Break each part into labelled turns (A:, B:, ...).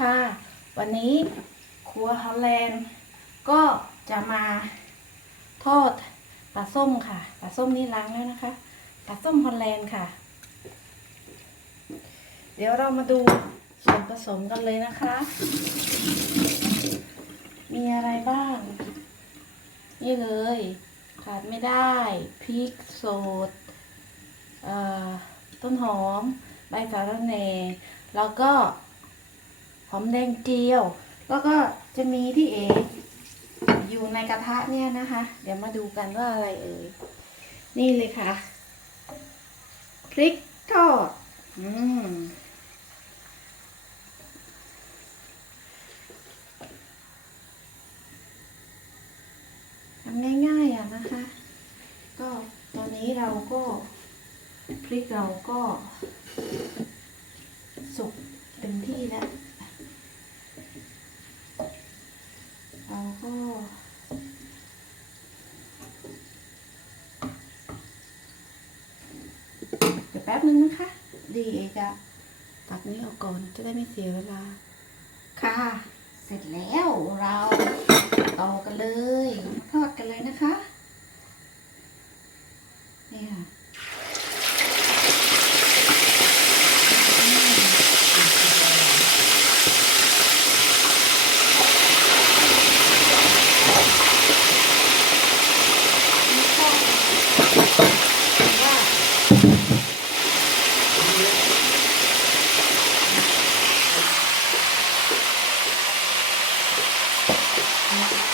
A: ค่ะ วันนี้ครัวฮอลแลนด์ก็จะมาทอดปลาส้มค่ะปลาส้มนี่ล้างแล้วนะคะปลาส้มฮอลแลนด์ค่ะ เดี๋ยวเรามาดูส่วนผสมกันเลยนะคะ มีอะไรบ้าง นี่เลย ขาดไม่ได้พริกสดต้นหอม ใบสาระแหน่แล้วก็ หอมแดงเจียว แล้วก็จะมีที่เออยู่ในกระทะเนี่ยนะคะ เดี๋ยวมาดูกันว่าอะไรเอ่ยนี่เลยค่ะพริกทอดอืมทำง่ายๆอะนะคะ ก็ตอนนี้เราก็พริกเราก็สุกเต็มที่แล้ว เราก็เดี๋ยวแป๊บ นึงนะคะ ดีเอจะตัดนี้ออกก่อนจะได้ไม่เสียเวลา ค่ะ เสร็จแล้วเราต่อกันเลย ทอดกันเลยนะคะ นี่ค่ะ ไม่ชอบว่า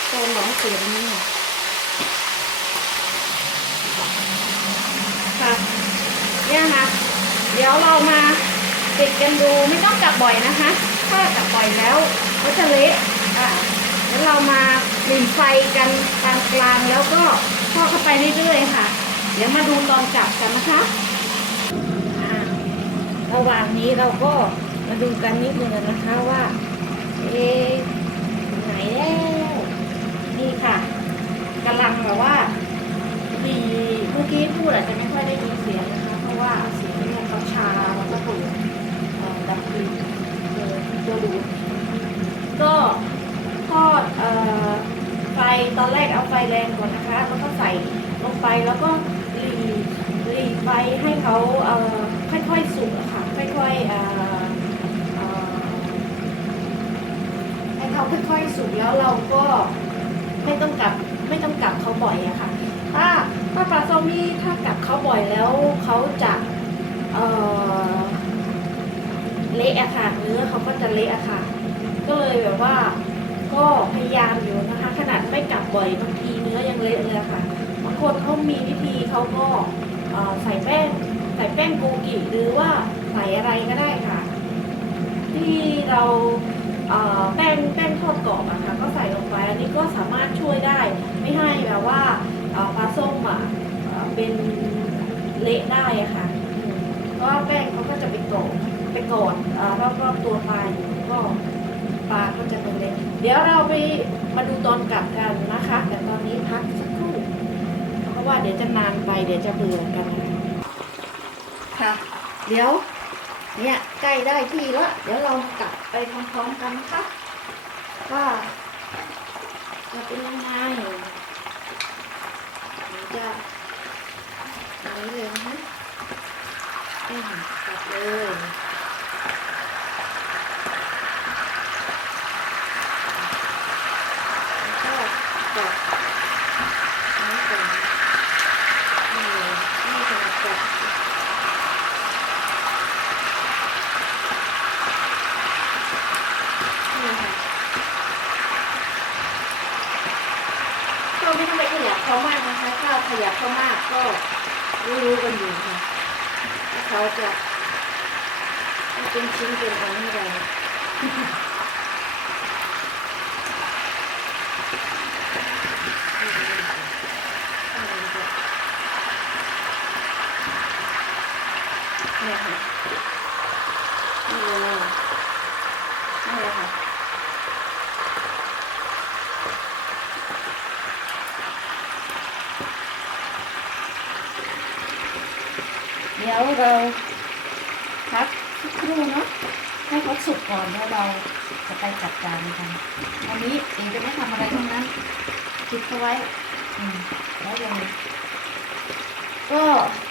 A: โดนหลงเสียงนี่ค่ะเนี่ยค่ะ เดี๋ยวเรามา ติดกันดูไม่ต้องกลับบ่อยนะคะ ถ้ากลับบ่อยแล้วก็จะเละอะแล้วเรามาหลีไฟกันกลางกลางๆแล้วก็ทอดเข้าไปเรื่อยๆค่ะ เดี๋ยวมาดูตอนกลับกันนะคะอ่าระหว่างนี้เราก็มาดูกันนิดนึงนะคะว่า เอ๊ะถึงไหนแล้ว นี่ค่ะกำลังแบบว่าดีเมื่อกี้พูดอาจจะไม่ค่อยได้ยินเสียงนะคะ เพราะว่าเสียงเนี่ยเขาชาแล้วก็ถูกเอ่อดับกลิ่นเลยตัวดูดก็ทอดเอ่อไฟตอนแรกเอาไฟแรงก่อนนะคะ แล้วก็ใส่ลง ไปแล้วก็หลีหลีไฟให้เขาเอ่อค่อยๆสุกอะค่ะค่อยๆเอ่อเอ่อให้เขาค่อยๆสุกแล้วเราก็ไม่ต้องกลับไม่ต้องกลับเขาบ่อยอะค่ะ ถ้าถ้าปลาส้มนี่ถ้ากลับเขาบ่อยแล้วเขาจะเอ่อเละอะค่ะเนื้อเขาก็จะเละอะค่ะ ก็เลยแบบว่าก็พยายามอยู่นะคะ ขนาดไม่กลับบ่อยบางทีเนื้อยังเละเลยอะค่ะ คนเขามีวิธีเขาก็ใส่แป้งใส่แป้งโกกิหรือว่าใส่อะไรก็ได้ค่ะ ที่เราแป้งแป้งทอดกรอบอะค่ะก็ใส่ลงไปอันนี้ก็สามารถช่วยได้ ไม่ให้แบบว่าปลาส้มอะเอ่อเป็นเละได้อะค่ะเพราะว่าแป้งเขาก็จะไปเกาะไปกอดเอ่อรอบๆตัวปลาอยู่ก็ปลาก็จะเป็นเละเดี๋ยวเราไปมาดูตอนกลับกันนะคะ แต่ตอนนี้พักสะว่าเดี๋ยวจะนานไปเดี๋ยวจะเบื่อกัน ค่ะ เดี๋ยว เนี่ยใกล้ได้ที่แล้วเดี๋ยวเรากลับไปพร้อมๆกันนะคะว่าจะเป็นยังไงเดี๋ยจะอันนี้เลยนะอืมกลับเลยแล้วก็กลับอันนี้ก่อนนี่เลยนี่สำหรับกลับ นี่ค่ะก็ไม่ต้องไปขยับ เขามากนะคะถ้าขยับเขามากก็รู้ๆกันอยู่ค่ะเขาจะเป็นชิ้นเป็นอันนี้เลยเนี่ยค่ะนี่เลยนี่เลยค่ะ เดี๋ยวเราพักสัก ครู่เนาะให้เขาสุกก่อนแล้วเราจะไปจัดการกันวันนี้เองจะไม่ทำอะไรทั้งนั้นคิดเขาไว้แล้วยังก็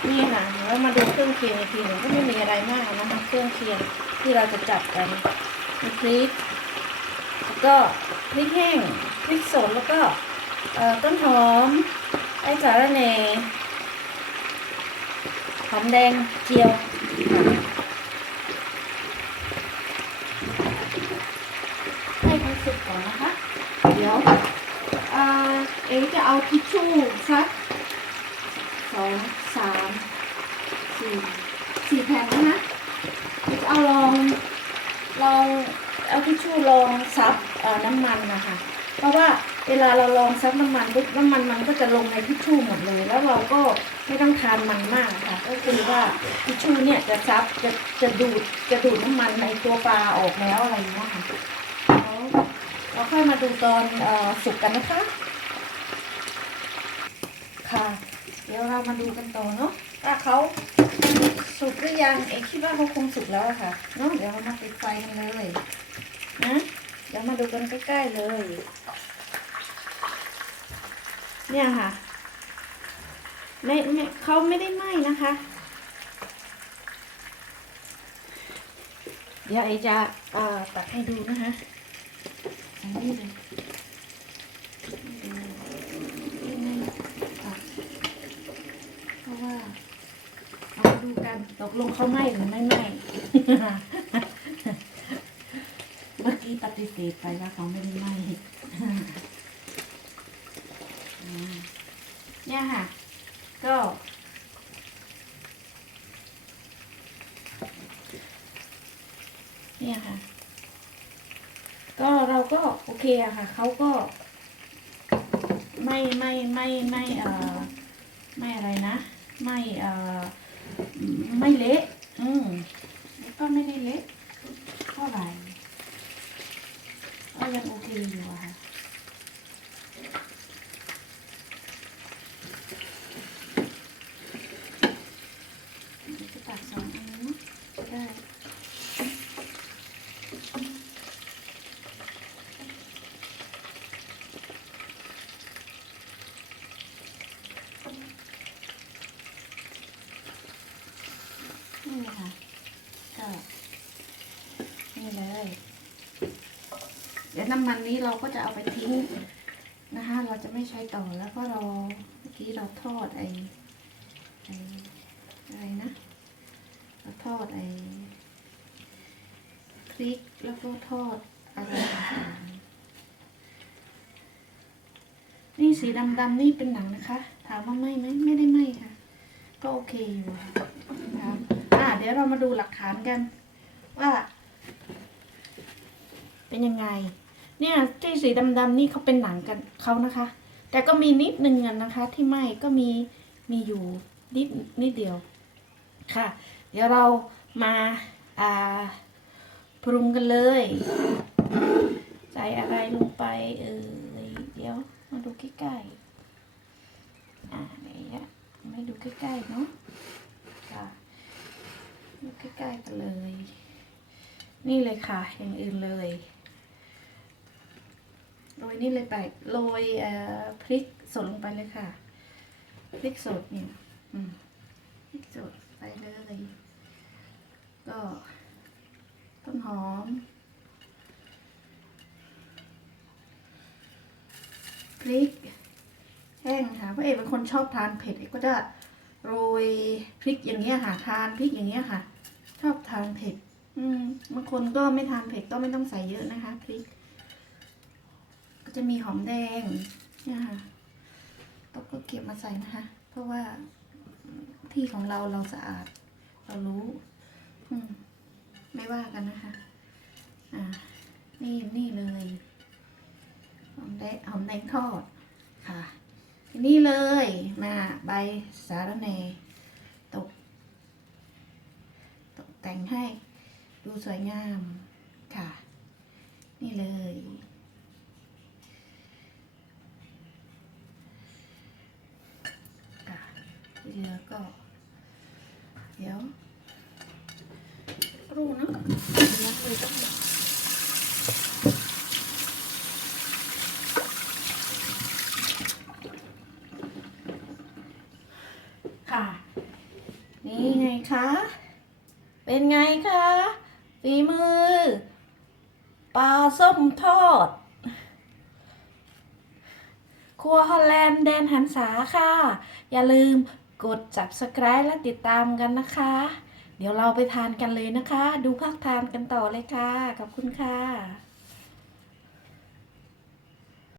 A: นี่ค่ะเดี๋ยวมาดูเครื่องเคียงอีกทีหนึ่งก็ไม่มีอะไรมากนะคะเครื่องเคียงที่เราจะจัดกันมีพริกแล้วก็พริกแห้งพริกสดแล้วก็ต้นหอมไอ้สาระแหน่หอมแดงเจียวให้มันสุกก่อนนะคะ เดี๋ยวเอ่ อเอ๋จะเอาทิชชู่สักสองสามสี่สี่แผ่นนะคะเดี๋ยวจะเอาลองลองเอาทิชชู่ลองซับน้ำมันนะคะเพราะว่าเวลาเราลองซับน้ำมันปุ๊บน้ำมันมันก็จะลงในทิชชู่หมดเลย แล้วเราก็ไม่ต้องทานมันมากค่ะ ก็คือว่าทิชชู่เนี่ยจะซับจะจะดูดจะดูดน้ำมันในตัวปลาออกแล้วอะไรอย่างเงี้ยค่ะเราค่อยมาดูตอนออสุกกันนะคะ ค่ะ เดี๋ยวเรามาดูกันต่อเนาะว่าเขาสุกหรือยังเอกคิดว่าเขาคงสุกแล้วค่ะเนาะเดี๋ยวเรามาปิดไฟกันเลยนะเดี๋ยวมาดูกันใกล้ๆเลย เนี่ยค่ะไม่ไม่เขาไม่ได้ไหม้นะคะ เดี๋ยวไอจะเอ่อตัดให้ดูนะคะอันนี้เลยดูยังไงตัดเพราะว่าเอามาดูกันตก ลงเขาไหม้หรือไม่ไหมเมื่อกี้ปฏิเสธไปว่าเขาไม่ได้ไหม้อืมเนี่ยค่ะ ก็ เนี่ยค่ะ ก็เราก็โอเคอะค่ะ เขาก็ ไม่ไม่ไม่ไม่เอ่อไม่อะไรนะ ไม่เอ่อ ไม่เละอืมแล้วก็ไม่ได้เละเท่าไหร่ก็ยังโอเคอยู่อะค่ะ เดี๋ยวจะตัดสองอันนี้จะได้ นี่ค่ะ ก็นี่เลย เดี๋ยวน้ำมันนี้เราก็จะเอาไปทิ้งนะคะ เราจะไม่ใช้ต่อแล้วก็เราเมื่อกี้เราทอดไอ้ไอ้อะไรนะ เราทอดไอ้พริกแล้วก็ทอดอะไรต่างๆนี่สีดำๆนี่เป็นหนังนะคะ ถามว่าไหมไหมไม่ได้ไหมค่ะ ก็โอเคอยู่ค่ะครับอ่าเดี๋ยวเรามาดูหลักฐานกัน ว่า เป็นยังไง เนี่ยที่สีดำๆนี่เขาเป็นหนังกันเขานะคะ แต่ก็มีนิดนึงอะนะคะ ที่ไหมก็มีมีอยู่นิดนิดเดียวค่ะ เดี๋ยวเรามาอ่าปรุงกันเลย ใส่อะไรลงไปเออเดี๋ยวมาดูใกล้ๆอ่าเนี่ยไม่ดูใกล้ๆเนาะค่ะดูใกล้ๆกันเลย นี่เลยค่ะอย่างอื่นเลย ยนี่เลยไปโรยพริกสดลงไปเลยค่ะ พริกสดเนี่ยพริกสดใส่เลย ก็ต้นหอม พริกแห้งค่ะเพราะเอกเป็นคนชอบทานเผ็ดเอกก็จะโรยพริกอย่างเงี้ยค่ะทานพริกอย่างเงี้ยค่ะ ชอบทานเผ็ด อืมบางคนก็ไม่ทานเผ็ดก็ไม่ต้องใส่เยอะนะคะ พริก จะมีหอมแดงเนี่ยค่ะต้องก็เก็บมาใส่นะคะ เพราะว่าที่ของเราเราสะอาด เรารู้มไม่ว่ากันนะคะ อ่า นี่นี่เลยหอมแดงหอมแดงทอดค่ะ นี่เลยมาใบสาระแหน่ตก ตกแต่งให้ดูสวยงามค่ะ นี่เลย ที่เหลือก็ เดี๋ยวรูนะยัดเลยต้องค่ะ นี่ไงคะ เป็นไงคะฝีมือปลาส้มทอด ครัวฮอลแลนด์แดนหันษาค่ะ อย่าลืม กด subscribe และติดตามกันนะคะ เดี๋ยวเราไปทานกันเลยนะคะ ดูภาคทานกันต่อเลยค่ะ ขอบคุณค่ะ